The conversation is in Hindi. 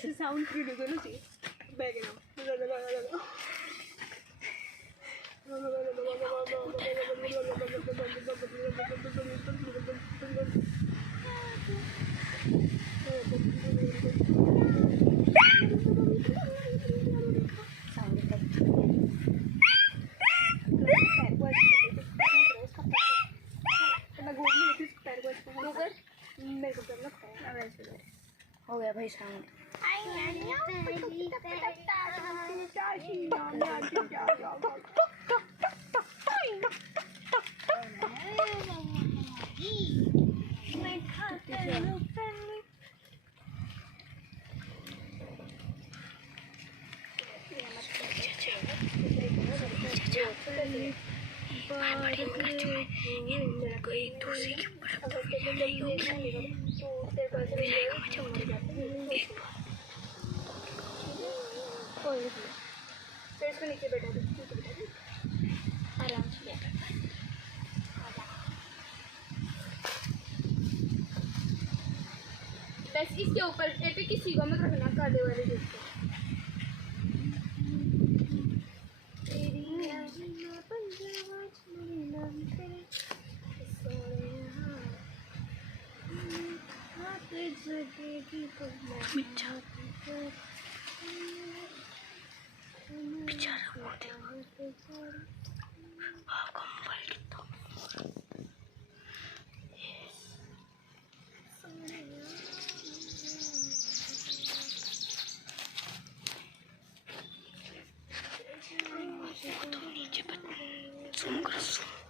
से साउंड क्रिएट करो जी बैकग्राउंड हो गया भाई साउंड। एक दूसरे के ऊपर लड़ाई होगी इसको नीचे बैठा दो आराम से बैठा बस इसके ऊपर पे किसी को मत रखना काले वाले जिसको बेचारा वो देखो आपका मोबाइल कितना तो नीचे पर